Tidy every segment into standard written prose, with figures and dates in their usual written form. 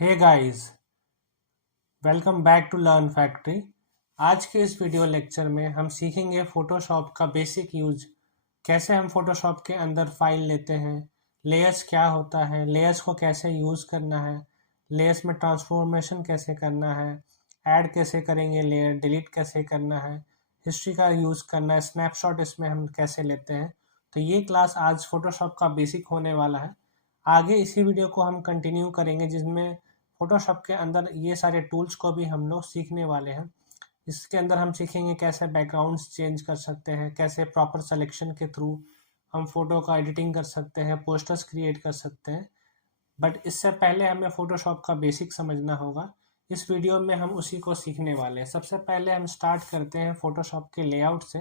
Hey guys, welcome back to Learn Factory. आज के इस वीडियो लेक्चर में हम सीखेंगे फोटोशॉप का बेसिक यूज। कैसे हम फोटोशॉप के अंदर फाइल लेते हैं, लेयर्स क्या होता है, लेयर्स को कैसे यूज़ करना है, लेयर्स में ट्रांसफॉर्मेशन कैसे करना है, ऐड कैसे करेंगे लेयर, डिलीट कैसे करना है, हिस्ट्री का यूज़ करना है, स्नैपशॉट इसमें हम कैसे लेते हैं। तो ये क्लास आज फोटोशॉप का बेसिक होने वाला है। आगे इसी वीडियो को हम कंटिन्यू करेंगे जिसमें फोटोशॉप के अंदर ये सारे टूल्स को भी हम लोग सीखने वाले हैं। इसके अंदर हम सीखेंगे कैसे बैकग्राउंड्स चेंज कर सकते हैं, कैसे प्रॉपर सिलेक्शन के थ्रू हम फोटो का एडिटिंग कर सकते हैं, पोस्टर्स क्रिएट कर सकते हैं। बट इससे पहले हमें फोटोशॉप का बेसिक समझना होगा। इस वीडियो में हम उसी को सीखने वाले हैं। सबसे पहले हम स्टार्ट करते हैं फोटोशॉप के लेआउट से।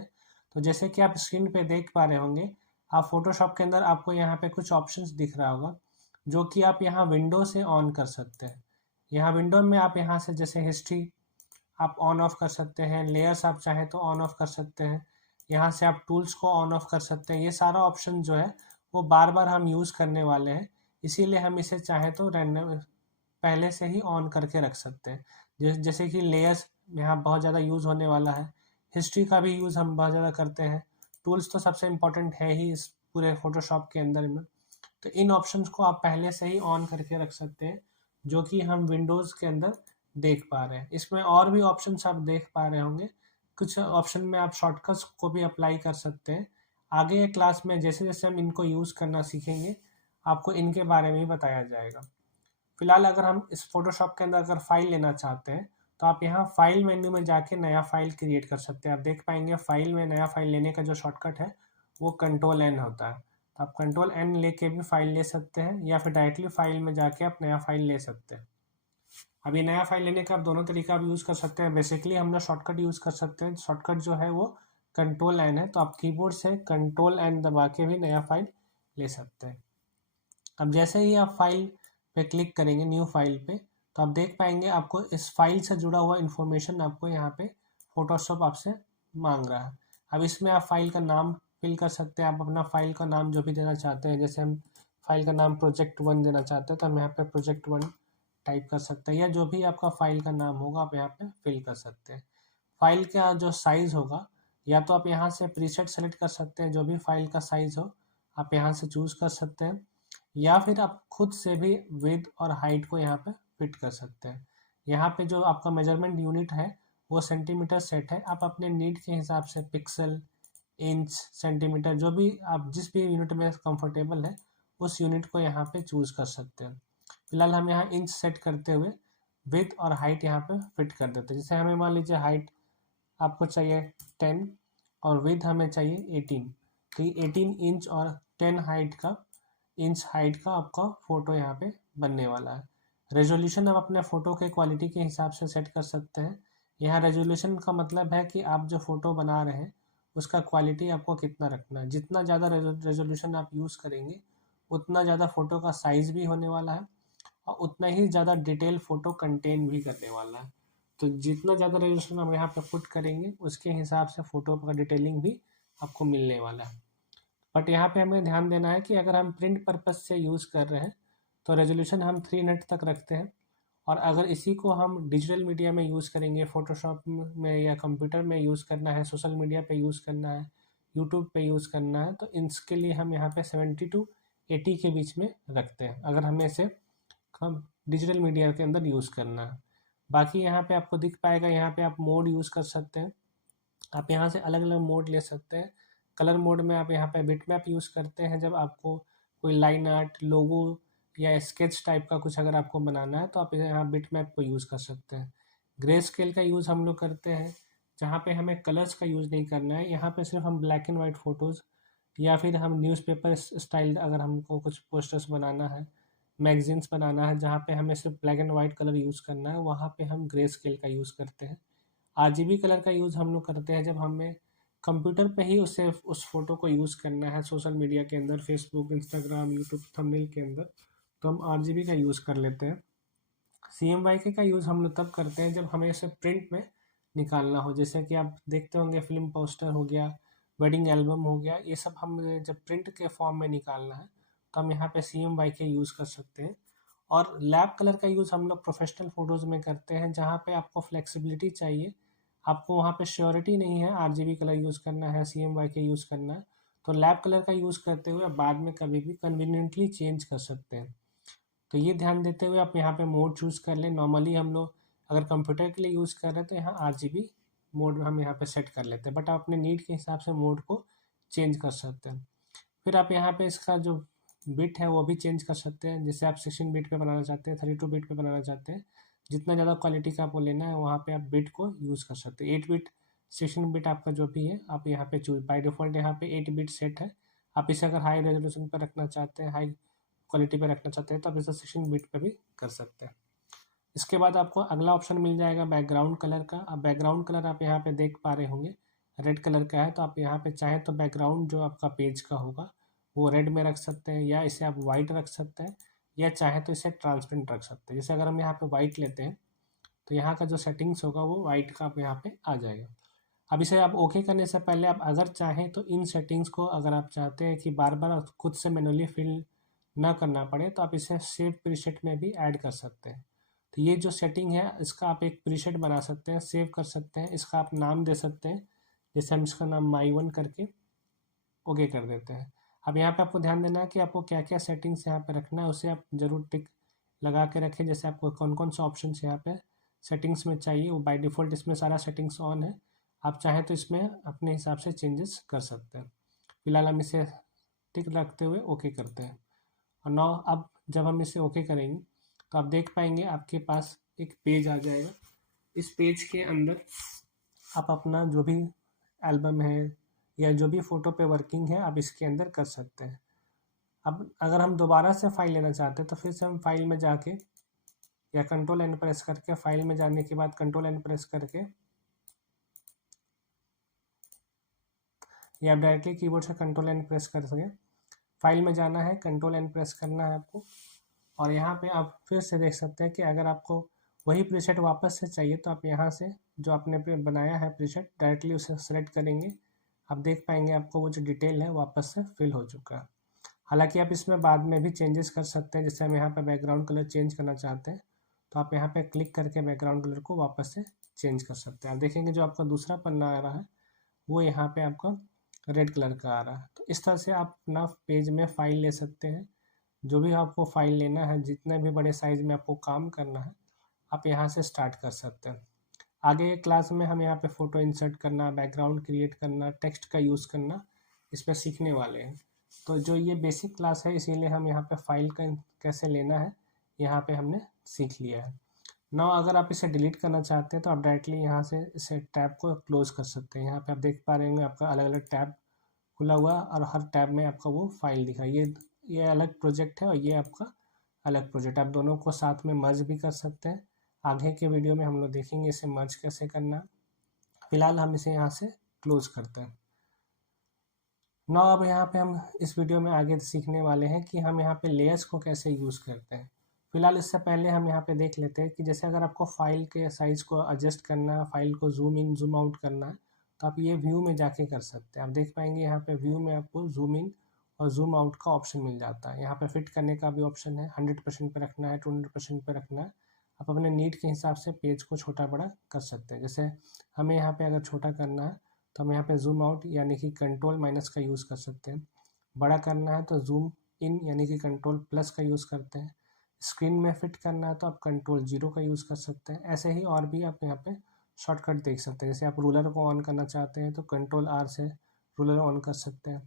तो जैसे कि आप स्क्रीन पे देख पा रहे होंगे, आप फोटोशॉप के अंदर आपको यहाँ पे कुछ ऑप्शंस दिख रहा होगा जो कि आप यहाँ विंडो से ऑन कर सकते हैं। यहाँ विंडो में आप यहाँ से जैसे हिस्ट्री आप ऑन ऑफ कर सकते हैं, लेयर्स आप चाहें तो ऑन ऑफ कर सकते हैं, यहाँ से आप टूल्स को ऑन ऑफ कर सकते हैं। ये सारा ऑप्शन जो है वो बार बार हम यूज़ करने वाले हैं, इसीलिए हम इसे चाहें तो रैंडम पहले से ही ऑन करके रख सकते हैं। जैसे कि लेयर्स यहाँ बहुत ज़्यादा यूज़ होने वाला है, हिस्ट्री का भी यूज़ हम बहुत ज़्यादा करते हैं, टूल्स तो सबसे इम्पोर्टेंट है ही इस पूरे फोटोशॉप के अंदर में। तो इन ऑप्शंस को आप पहले से ही ऑन करके रख सकते हैं, जो कि हम विंडोज़ के अंदर देख पा रहे हैं। इसमें और भी ऑप्शंस आप देख पा रहे होंगे। कुछ ऑप्शन में आप शॉर्टकट्स को भी अप्लाई कर सकते हैं। आगे क्लास में जैसे जैसे हम इनको यूज़ करना सीखेंगे, आपको इनके बारे में ही बताया जाएगा। फिलहाल अगर हम इस फोटोशॉप के अंदर अगर फाइल लेना चाहते हैं, तो आप यहाँ फाइल मेन्यू में जाके नया फाइल क्रिएट कर सकते हैं। आप देख पाएंगे फाइल में नया फाइल लेने का जो शॉर्टकट है वो कंट्रोल एन होता है। तो आप कंट्रोल एन लेके भी फाइल ले सकते हैं, या फिर डायरेक्टली फाइल में जाके आप नया फाइल ले सकते हैं। अब ये नया फाइल लेने का आप दोनों तरीका आप यूज़ कर सकते हैं। बेसिकली हम लोग शॉर्टकट यूज़ कर सकते हैं। शॉर्टकट जो है वो कंट्रोल एन है, तो आप कीबोर्ड से कंट्रोल एन दबा के भी नया फाइल ले सकते हैं। अब जैसे ही आप फाइल पे क्लिक करेंगे, न्यू फाइल पे, तो आप देख पाएंगे आपको इस फाइल से जुड़ा हुआ इन्फॉर्मेशन आपको यहाँ पे फोटोशॉप आपसे मांग रहा है। अब इसमें आप फाइल का नाम फिल कर सकते हैं। आप अपना फाइल का नाम जो भी देना चाहते हैं, जैसे हम फाइल का नाम प्रोजेक्ट 1 देना चाहते हैं तो हम यहाँ पे प्रोजेक्ट 1 टाइप कर सकते हैं, या जो भी आपका फाइल का नाम होगा आप यहाँ पे फिल कर सकते हैं। फाइल का जो साइज़ होगा, या तो आप यहाँ से प्रीसेट सेलेक्ट कर सकते हैं, जो भी फाइल का साइज़ हो आप यहाँ से चूज़ कर सकते हैं, या फिर आप खुद से भी विड्थ और हाइट को यहाँ पे फिट कर सकते हैं। यहाँ पे जो आपका मेजरमेंट यूनिट है वो सेंटीमीटर सेट है। आप अपने नीड के हिसाब से पिक्सल, इंच, सेंटीमीटर, जो भी आप जिस भी यूनिट में कंफर्टेबल है उस यूनिट को यहाँ पे चूज़ कर सकते हैं। फिलहाल हम यहाँ इंच सेट करते हुए विड्थ और हाइट यहाँ पे फिट कर देते हैं। जैसे हमें मान लीजिए हाइट आपको चाहिए 10 और विड्थ हमें चाहिए 18, तो ये 18 इंच और 10 हाइट का इंच हाइट का आपका फ़ोटो यहाँ पे बनने वाला है। रेजोल्यूशन आप अपने फ़ोटो के क्वालिटी के हिसाब से सेट कर सकते हैं। यहाँ रेजोल्यूशन का मतलब है कि आप जो फ़ोटो बना रहे हैं उसका क्वालिटी आपको कितना रखना है। जितना ज़्यादा रेजोल्यूशन आप यूज़ करेंगे उतना ज़्यादा फ़ोटो का साइज़ भी होने वाला है और उतना ही ज़्यादा डिटेल फ़ोटो कंटेन भी करने वाला है। तो जितना ज़्यादा रेजोल्यूशन हम यहाँ पे पुट करेंगे उसके हिसाब से फ़ोटो का डिटेलिंग भी आपको मिलने वाला है। बट यहाँ पे हमें ध्यान देना है कि अगर हम प्रिंट पर्पज़ से यूज़ कर रहे हैं तो रेजोल्यूशन हम 300 तक रखते हैं, और अगर इसी को हम डिजिटल मीडिया में यूज़ करेंगे, फ़ोटोशॉप में या कंप्यूटर में यूज़ करना है, सोशल मीडिया पे यूज़ करना है, यूट्यूब पे यूज़ करना है, तो इसके लिए हम यहाँ पे 70 टू 80 के बीच में रखते हैं, अगर हमें इसे हम डिजिटल मीडिया के अंदर यूज़ करना है। बाकी यहाँ पे आपको दिख पाएगा, यहाँ पे आप मोड यूज़ कर सकते हैं। आप यहाँ से अलग अलग मोड ले सकते हैं। कलर मोड में आप यहाँ पे बिटमैप यूज़ करते हैं। जब आपको कोई लाइन आर्ट, लोगो या स्केच टाइप का कुछ अगर आपको बनाना है तो आप यहाँ बिटमैप को यूज़ कर सकते हैं। ग्रे स्केल का यूज़ हम लोग करते हैं जहाँ पे हमें कलर्स का यूज़ नहीं करना है। यहाँ पे सिर्फ हम ब्लैक एंड वाइट फ़ोटोज़, या फिर हम न्यूज़पेपर स्टाइल अगर हमको कुछ पोस्टर्स बनाना है, मैगजीन्स बनाना है जहाँ पे हमें सिर्फ black and white colour use करना है, वहाँ पे हम ग्रे स्केल का यूज़ करते हैं। आरजीबी कलर का यूज़ हम लोग करते हैं जब हमें कंप्यूटर पे ही उसे उस फोटो को यूज़ करना है सोशल मीडिया के अंदर, फेसबुक, इंस्टाग्राम, यूट्यूब थंबनेल के अंदर, तो हम आरजीबी का यूज़ कर लेते हैं। CMYK का यूज़ हम लोग तब करते हैं जब हमें इसे प्रिंट में निकालना हो। जैसे कि आप देखते होंगे फिल्म पोस्टर हो गया, वेडिंग एल्बम हो गया, ये सब हमें जब प्रिंट के फॉर्म में निकालना है तो हम यहाँ पे CMYK यूज़ कर सकते हैं। और लैब कलर का यूज़ हम लोग प्रोफेशनल फ़ोटोज़ में करते हैं, जहाँ पे आपको फ्लेक्सिबिलिटी चाहिए, आपको वहाँ पे श्योरिटी नहीं है आरजीबी कलर यूज़ करना है, सीएमवाईके यूज़ करना है, तो लैब कलर का यूज़ करते हुए बाद में कभी भी कन्वीनियंटली चेंज कर सकते हैं। तो ये ध्यान देते हुए आप यहाँ पे मोड चूज़ कर लें। नॉर्मली हम लोग अगर कंप्यूटर के लिए यूज़ कर रहे हैं तो यहाँ आरजीबी मोड हम यहाँ पे सेट कर लेते हैं, बट आप अपने नीड के हिसाब से मोड को चेंज कर सकते हैं। फिर आप यहाँ पे इसका जो बिट है वो भी चेंज कर सकते हैं, जैसे आप 16 बिट पे बनाना चाहते हैं, 32 बिट पे बनाना चाहते हैं, जितना ज़्यादा क्वालिटी का आपको लेना है वहाँ पे आप बिट को यूज़ कर सकते हैं। 8 बिट 16 बिट आपका जो भी है आप यहाँ पे चूज, बाई डिफ़ॉल्ट यहाँ पे 8 बिट सेट है। आप इसे अगर हाई रेजोल्यूशन पर रखना चाहते हैं, हाई क्वालिटी पे रखना चाहते हैं, तो आप इसे 16 बिट पे भी कर सकते हैं। इसके बाद आपको अगला ऑप्शन मिल जाएगा बैकग्राउंड कलर का। अब बैकग्राउंड कलर आप यहाँ पे देख पा रहे होंगे रेड कलर का है, तो आप यहाँ पे चाहें तो बैकग्राउंड जो आपका पेज का होगा वो रेड में रख सकते हैं, या इसे आप वाइट रख सकते हैं, या चाहे तो इसे ट्रांसपेरेंट रख सकते हैं। जैसे अगर हम यहाँ पे वाइट लेते हैं तो यहाँ का जो सेटिंग्स होगा वो वाइट का आप यहाँ पे आ जाएगा। अब इसे आप ओके करने से पहले आप अगर चाहें तो इन सेटिंग्स को, अगर आप चाहते हैं कि बार बार खुद से मैनुअली फिल ना करना पड़े, तो आप इसे सेव प्रीसेट में भी ऐड कर सकते हैं। तो ये जो सेटिंग है इसका आप एक प्रीसेट बना सकते हैं, सेव कर सकते हैं, इसका आप नाम दे सकते हैं, जैसे हम इसका नाम my1 करके ओके कर देते हैं। अब यहाँ पे आपको ध्यान देना है कि आपको क्या क्या सेटिंग्स यहाँ पे रखना है, उसे आप ज़रूर टिक लगा के रखें। जैसे आपको कौन कौन सा ऑप्शन यहाँ पे सेटिंग्स में चाहिए, वो बाय डिफ़ॉल्ट इसमें सारा सेटिंग्स ऑन है। आप चाहें तो इसमें अपने हिसाब से चेंजेस कर सकते हैं। फिलहाल हम इसे टिक रखते हुए ओके करते हैं। और नाउ अब जब हम इसे ओके करेंगे तो आप देख पाएंगे आपके पास एक पेज आ जाएगा। इस पेज के अंदर आप अपना जो भी एल्बम है या जो भी फ़ोटो पे वर्किंग है आप इसके अंदर कर सकते हैं। अब अगर हम दोबारा से फाइल लेना चाहते हैं तो फिर से हम फाइल में जाके या कंट्रोल एन प्रेस करके, फाइल में जाने के बाद कंट्रोल एन प्रेस करके, या आप डायरेक्टली कीबोर्ड से कंट्रोल एन प्रेस कर सकें, फाइल में जाना है, कंट्रोल एन प्रेस करना है आपको, और यहाँ पे आप फिर से देख सकते हैं कि अगर आपको वही प्रीसेट वापस से चाहिए तो आप यहाँ से जो आपने बनाया है प्रीसेट डायरेक्टली उसे सेलेक्ट करेंगे। आप देख पाएंगे आपको वो जो डिटेल है वापस से फिल हो चुका है। हालांकि आप इसमें बाद में भी चेंजेस कर सकते हैं, जैसे हम यहाँ पे बैकग्राउंड कलर चेंज करना चाहते हैं तो आप यहाँ पे क्लिक करके बैकग्राउंड कलर को वापस से चेंज कर सकते हैं। आप देखेंगे जो आपका दूसरा पन्ना आ रहा है वो यहाँ पे आपका रेड कलर का आ रहा है। तो इस तरह से आप अपना पेज में फ़ाइल ले सकते हैं। जो भी आपको फ़ाइल लेना है, जितने भी बड़े साइज़ में आपको काम करना है, आप यहाँ से स्टार्ट कर सकते हैं। आगे क्लास में हम यहाँ पे फ़ोटो इंसर्ट करना, बैकग्राउंड क्रिएट करना, टेक्स्ट का यूज़ करना, इसमें सीखने वाले हैं। तो जो ये बेसिक क्लास है इसीलिए हम यहाँ पे फाइल का कैसे लेना है यहाँ पे हमने सीख लिया है। नाउ अगर आप इसे डिलीट करना चाहते हैं तो आप डायरेक्टली यहाँ से इसे टैब को क्लोज़ कर सकते हैं। यहाँ पे आप देख पा रहे होंगे आपका अलग अलग टैब खुला हुआ और हर टैब में आपका वो फाइल दिखा। ये अलग प्रोजेक्ट है और ये आपका अलग प्रोजेक्ट। आप दोनों को साथ में मर्ज भी कर सकते हैं। आगे के वीडियो में हम लोग देखेंगे इसे मर्ज कैसे करना। फिलहाल हम इसे यहाँ से क्लोज करते हैं। नाउ अब यहाँ पे हम इस वीडियो में आगे सीखने वाले हैं कि हम यहाँ पे लेयर्स को कैसे यूज़ करते हैं। फिलहाल इससे पहले हम यहाँ पे देख लेते हैं कि जैसे अगर आपको फाइल के साइज़ को एडजस्ट करना है, फाइल को जूम इन जूम आउट करना है, तो आप ये व्यू में जाके कर सकते हैं। आप देख पाएंगे यहाँ पे व्यू में आपको जूम इन और जूम आउट का ऑप्शन मिल जाता है। यहाँ पे फिट करने का भी ऑप्शन है, 100% पे रखना है, 200% पे रखना है। आप अपने नीड के हिसाब से पेज को छोटा बड़ा कर सकते हैं। जैसे हमें यहाँ पे अगर छोटा करना है तो हम यहाँ पे जूम आउट यानी कि कंट्रोल माइनस का यूज़ कर सकते हैं। बड़ा करना है तो जूम इन यानी कि कंट्रोल प्लस का यूज़ करते हैं। स्क्रीन में फिट करना है तो आप कंट्रोल 0 का यूज़ कर सकते हैं। ऐसे ही और भी आप यहाँ पे शॉर्टकट देख सकते हैं। जैसे आप रूलर को ऑन करना चाहते हैं तो कंट्रोल R से रूलर ऑन कर सकते हैं।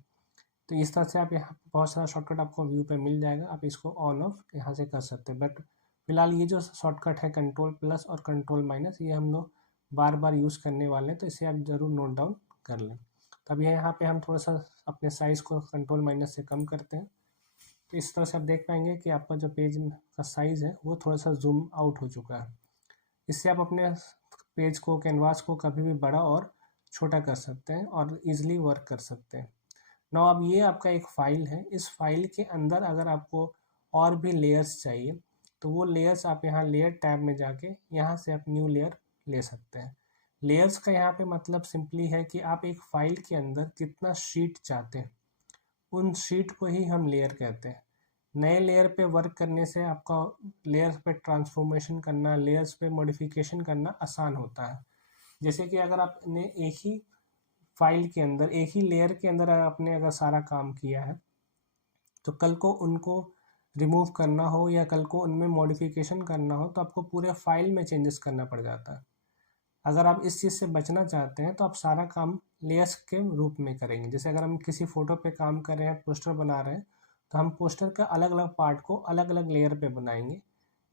तो इस तरह से आप यहाँ पे बहुत सारा शॉर्टकट आपको व्यू पे मिल जाएगा, आप इसको ऑन ऑफ यहाँ से कर सकते हैं। बट फिलहाल ये जो शॉर्टकट है कंट्रोल प्लस और कंट्रोल माइनस, ये हम लोग बार बार यूज़ करने वाले हैं, तो इसे आप ज़रूर नोट डाउन कर लें। तब यहाँ पे हम थोड़ा सा अपने साइज़ को कंट्रोल माइनस से कम करते हैं। तो इस तरह से आप देख पाएंगे कि आपका जो पेज का साइज़ है वो थोड़ा सा जूम आउट हो चुका है। इससे आप अपने पेज को, कैनवास को कभी भी बड़ा और छोटा कर सकते हैं और इजीली वर्क कर सकते हैं। नाउ अब ये आपका एक फ़ाइल है। इस फाइल के अंदर अगर आपको और भी लेयर्स चाहिए तो वो लेयर्स आप यहाँ लेयर टैब में जाके यहाँ से आप न्यू लेयर ले सकते हैं। लेयर्स का यहाँ पे मतलब सिंपली है कि आप एक फ़ाइल के अंदर कितना शीट चाहते हैं, उन शीट को ही हम लेयर कहते हैं। नए लेयर पे वर्क करने से आपका लेयर्स पे ट्रांसफॉर्मेशन करना, लेयर्स पे मॉडिफिकेशन करना आसान होता है। जैसे कि अगर आपने एक ही फाइल के अंदर, एक ही लेयर के अंदर आपने अगर सारा काम किया है, तो कल को उनको रिमूव करना हो या कल को उनमें मॉडिफिकेशन करना हो तो आपको पूरे फाइल में चेंजेस करना पड़ जाता है। अगर आप इस चीज़ से बचना चाहते हैं तो आप सारा काम लेयर्स के रूप में करेंगे। जैसे अगर हम किसी फ़ोटो पे काम कर रहे हैं, पोस्टर बना रहे हैं, तो हम पोस्टर का अलग अलग पार्ट को अलग अलग लेयर पे बनाएंगे।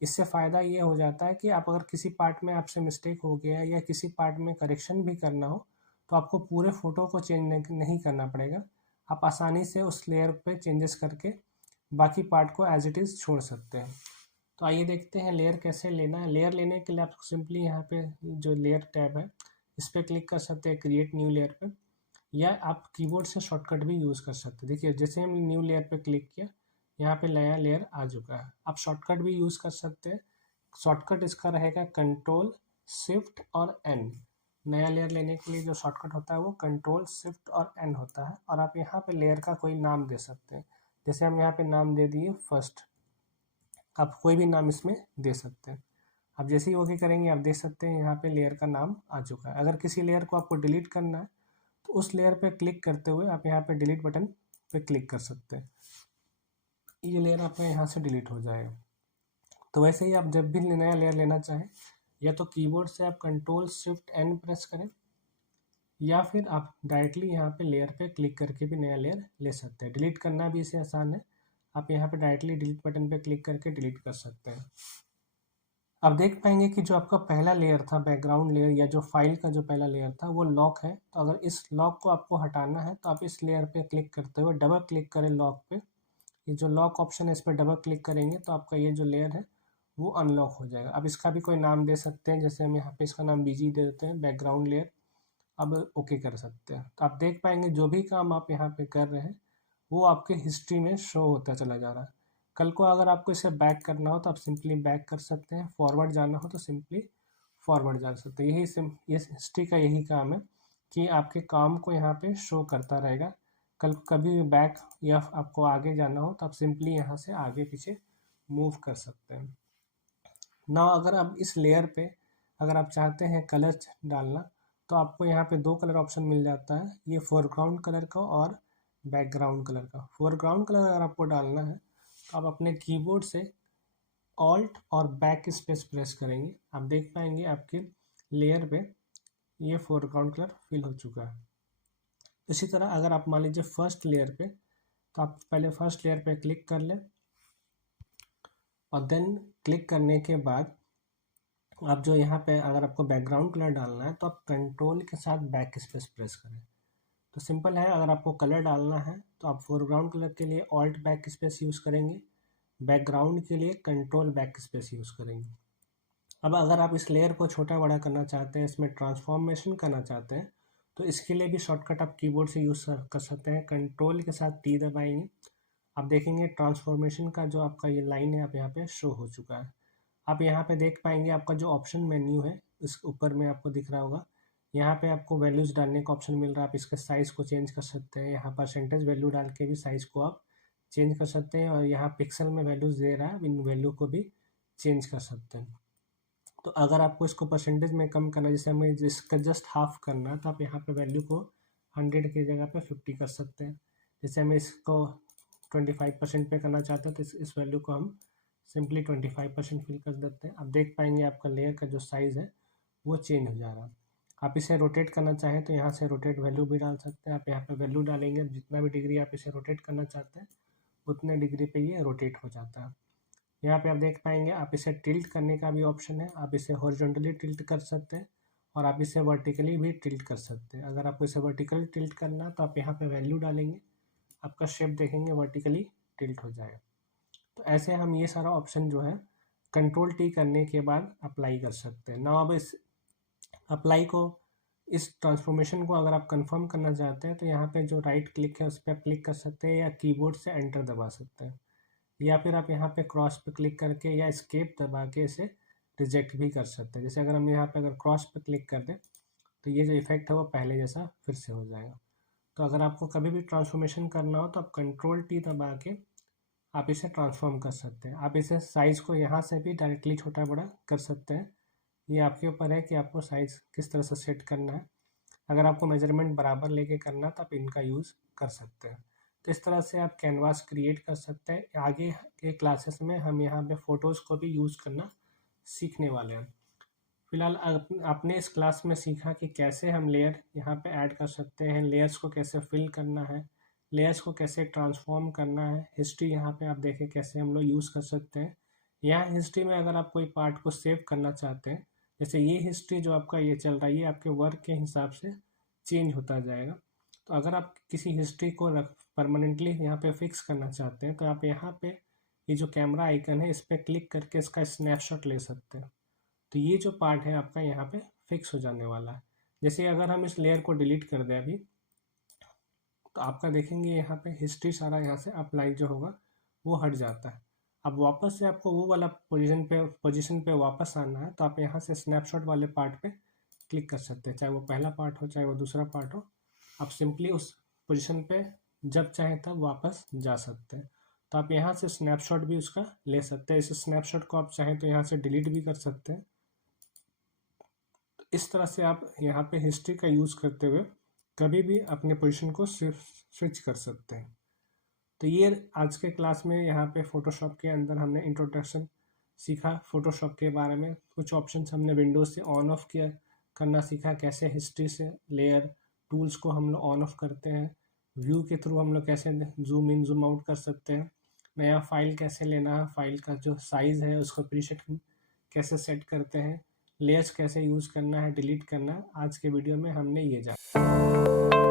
इससे फ़ायदा ये हो जाता है कि आप अगर किसी पार्ट में आपसे मिस्टेक हो गया या किसी पार्ट में करेक्शन भी करना हो तो आपको पूरे फ़ोटो को चेंज नहीं करना पड़ेगा। आप आसानी से उस लेयर पे चेंजेस करके बाकी पार्ट को एज इट इज़ छोड़ सकते हैं। तो आइए देखते हैं लेयर कैसे लेना है। लेयर लेने के लिए आपको सिंपली यहाँ पे जो लेयर टैब है इस पर क्लिक कर सकते हैं, क्रिएट न्यू लेयर पे, या आप कीबोर्ड से शॉर्टकट भी यूज़ कर सकते हैं। देखिए जैसे हम न्यू लेयर पे क्लिक किया, यहाँ पे नया लेयर आ चुका है। आप शॉर्टकट भी यूज़ कर सकते हैं। शॉर्टकट इसका रहेगा कंट्रोल शिफ्ट और एन। नया लेयर लेने के लिए जो शॉर्टकट होता है वो कंट्रोल शिफ्ट और एन होता है। और आप यहाँ पे लेयर का कोई नाम दे सकते हैं। जैसे हम यहाँ पे नाम दे दिए फर्स्ट। आप कोई भी नाम इसमें दे सकते हैं। आप जैसे ही ओके करेंगे आप देख सकते हैं यहाँ पे लेयर का नाम आ चुका है। अगर किसी लेयर को आपको डिलीट करना है तो उस लेयर पे क्लिक करते हुए आप यहाँ पे डिलीट बटन पे क्लिक कर सकते हैं। ये लेयर आपका यहाँ से डिलीट हो जाएगा। तो वैसे ही आप जब भी नया लेयर लेना चाहें, या तो कीबोर्ड से आप कंट्रोल शिफ्ट एन प्रेस करें, या फिर आप डायरेक्टली यहाँ पे लेयर पे क्लिक करके भी नया लेयर ले सकते हैं। डिलीट करना भी इसे आसान है। आप यहाँ पे डायरेक्टली डिलीट बटन पे क्लिक करके डिलीट कर सकते हैं। अब देख पाएंगे कि जो आपका पहला लेयर था, बैकग्राउंड लेयर या जो फाइल का जो पहला लेयर था वो लॉक है। तो अगर इस लॉक को आपको हटाना है तो आप इस लेयर पे क्लिक करते हुए डबल क्लिक करें लॉक पे। ये जो लॉक ऑप्शन है इस पर डबल क्लिक करेंगे तो आपका ये जो लेयर है वो अनलॉक हो जाएगा। अब इसका भी कोई नाम दे सकते हैं, जैसे हम यहाँ पे इसका नाम बीजी दे देते हैं, बैकग्राउंड लेयर। अब ओके कर सकते हैं। तो आप देख पाएंगे जो भी काम आप यहाँ पे कर रहे हैं वो आपके हिस्ट्री में शो होता चला जा रहा है। कल को अगर आपको इसे बैक करना हो तो आप सिंपली बैक कर सकते हैं, फॉरवर्ड जाना हो तो सिंपली फॉरवर्ड जा सकते हैं। ये हिस्ट्री का यही काम है कि आपके काम को यहाँ पे शो करता रहेगा। कल कभी भी बैक या आपको आगे जाना हो तो आप सिंपली यहाँ से आगे पीछे मूव कर सकते हैं। ना अगर आप इस लेयर पे अगर आप चाहते हैं कलर डालना तो आपको यहाँ पे दो कलर ऑप्शन मिल जाता है, ये फोरग्राउंड कलर का और बैकग्राउंड कलर का। फोरग्राउंड कलर अगर आपको डालना है तो आप अपने कीबोर्ड से ऑल्ट और बैक स्पेस प्रेस करेंगे। आप देख पाएंगे आपके लेयर पे ये फोरग्राउंड कलर फिल हो चुका है। इसी तरह अगर आप मान लीजिए फर्स्ट लेयर पे, तो आप पहले फर्स्ट लेयर पे क्लिक कर लें और देन क्लिक करने के बाद आप जो यहाँ पे अगर आपको बैकग्राउंड कलर डालना है तो आप कंट्रोल के साथ बैक स्पेस प्रेस करें। तो सिंपल है, अगर आपको कलर डालना है तो आप फोरग्राउंड कलर के लिए ऑल्ट बैक स्पेस यूज़ करेंगे, बैकग्राउंड के लिए कंट्रोल बैक स्पेस यूज़ करेंगे। अब अगर आप इस लेयर को छोटा बड़ा करना चाहते हैं, इसमें ट्रांसफॉर्मेशन करना चाहते हैं, तो इसके लिए भी शॉर्टकट आप कीबोर्ड से यूज़ कर सकते हैं। कंट्रोल के साथ टी दबाएंगे, आप देखेंगे ट्रांसफॉर्मेशन का जो आपका ये लाइन है आप यहाँ पे शो हो चुका है। आप यहाँ पे देख पाएंगे आपका जो ऑप्शन मेन्यू है इस ऊपर में आपको दिख रहा होगा, यहाँ पे आपको वैल्यूज़ डालने का ऑप्शन मिल रहा है। आप इसके साइज़ को चेंज कर सकते हैं, यहाँ परसेंटेज वैल्यू डाल के भी साइज़ को आप चेंज कर सकते हैं, और यहाँ पिक्सल में वैल्यूज़ दे रहा है, इन वैल्यू को भी चेंज कर सकते हैं। तो अगर आपको इसको परसेंटेज में कम करना है, जैसे हमें जिसका जस्ट हाफ करना है, तो आप यहाँ पे वैल्यू को 100 की जगह पे 50 कर सकते हैं। जैसे हमें इसको 25% पे करना चाहते हैं तो इस वैल्यू को हम सिंपली 25% फिल कर देते हैं। अब देख पाएंगे आपका लेयर का जो साइज़ है वो चेंज हो जा रहा है। आप इसे रोटेट करना चाहें तो यहाँ से रोटेट वैल्यू भी डाल सकते हैं। आप यहाँ पे वैल्यू डालेंगे, जितना भी डिग्री आप इसे रोटेट करना चाहते हैं उतने डिग्री पे ये रोटेट हो जाता है। यहाँ पे आप देख पाएंगे आप इसे टिल्ट करने का भी ऑप्शन है। आप इसे हॉरिजॉन्टली टिल्ट कर सकते हैं और आप इसे वर्टिकली भी टिल्ट कर सकते हैं। अगर आपको इसे वर्टिकली टिल्ट करना है तो आप यहाँ पे वैल्यू डालेंगे, आपका शेप देखेंगे वर्टिकली टिल्ट हो जाएगा। तो ऐसे हम ये सारा ऑप्शन जो है कंट्रोल टी करने के बाद अप्लाई कर सकते हैं ना। अब इस अप्लाई को, इस ट्रांसफॉर्मेशन को अगर आप कंफर्म करना चाहते हैं तो यहाँ पे जो राइट क्लिक है उस पर आप क्लिक कर सकते हैं, या कीबोर्ड से एंटर दबा सकते हैं, या फिर आप यहाँ पे क्रॉस पे क्लिक करके या एस्केप दबा के इसे रिजेक्ट भी कर सकते हैं। जैसे अगर हम यहाँ पे अगर क्रॉस पे क्लिक कर दें तो ये जो इफेक्ट है वो पहले जैसा फिर से हो जाएगा। तो अगर आपको कभी भी ट्रांसफॉर्मेशन करना हो तो आप कंट्रोल टी दबा के आप इसे ट्रांसफॉर्म कर सकते हैं। आप इसे साइज़ को यहाँ से भी डायरेक्टली छोटा बड़ा कर सकते हैं। ये आपके ऊपर है कि आपको साइज़ किस तरह से सेट करना है। अगर आपको मेजरमेंट बराबर लेके करना है तो आप इनका यूज़ कर सकते हैं। तो इस तरह से आप कैनवास क्रिएट कर सकते हैं। आगे के क्लासेस में हम यहाँ पे फ़ोटोज़ को भी यूज़ करना सीखने वाले हैं। फिलहाल आपने इस क्लास में सीखा कि कैसे हम लेयर यहाँ पे ऐड कर सकते हैं, लेयर्स को कैसे फिल करना है, लेयर्स को कैसे ट्रांसफॉर्म करना है। हिस्ट्री यहाँ पे आप देखें कैसे हम लोग यूज़ कर सकते हैं। यहाँ हिस्ट्री में अगर आप कोई पार्ट को सेव करना चाहते हैं, जैसे ये हिस्ट्री जो आपका ये चल रहा है, ये आपके वर्क के हिसाब से चेंज होता जाएगा। तो अगर आप किसी हिस्ट्री को परमानेंटली यहाँ पे फिक्स करना चाहते हैं तो आप यहाँ पे ये जो कैमरा आइकन है इस पर क्लिक करके इसका स्नैपशॉट ले सकते हैं। तो ये जो पार्ट है आपका यहाँ पे फिक्स हो जाने वाला है। जैसे अगर हम इस लेयर को डिलीट कर दें अभी, तो आपका देखेंगे यहाँ पे हिस्ट्री सारा यहाँ से अप्लाई जो होगा वो हट जाता है। अब वापस से आपको वो वाला पोजीशन पे वापस आना है तो आप यहाँ से स्नैपशॉट वाले पार्ट पे क्लिक कर सकते हैं, चाहे वो पहला पार्ट हो चाहे वो दूसरा पार्ट हो। आप सिंपली उस पोजीशन पे जब चाहे तब वापस जा सकते हैं। तो आप यहाँ से स्नैपशॉट भी उसका ले सकते हैं। इस स्नैपशॉट को आप चाहें तो यहाँ से डिलीट भी कर सकते हैं। इस तरह से आप यहाँ पे हिस्ट्री का यूज़ करते हुए कभी भी अपने पोजीशन को स्विच कर सकते हैं। तो ये आज के क्लास में यहाँ पे फ़ोटोशॉप के अंदर हमने इंट्रोडक्शन सीखा। फ़ोटोशॉप के बारे में कुछ ऑप्शंस हमने विंडोज़ से ऑन ऑफ किया करना सीखा, कैसे हिस्ट्री से लेयर टूल्स को हम लोग ऑन ऑफ करते हैं, व्यू के थ्रू हम लोग कैसे जूम इन जूम आउट कर सकते हैं, नया फाइल कैसे लेना है, फाइल का जो साइज़ है उसको प्रीसेट कैसे सेट करते हैं, लेयर्स कैसे यूज़ करना है, डिलीट करना है। आज के वीडियो में हमने ये जाना।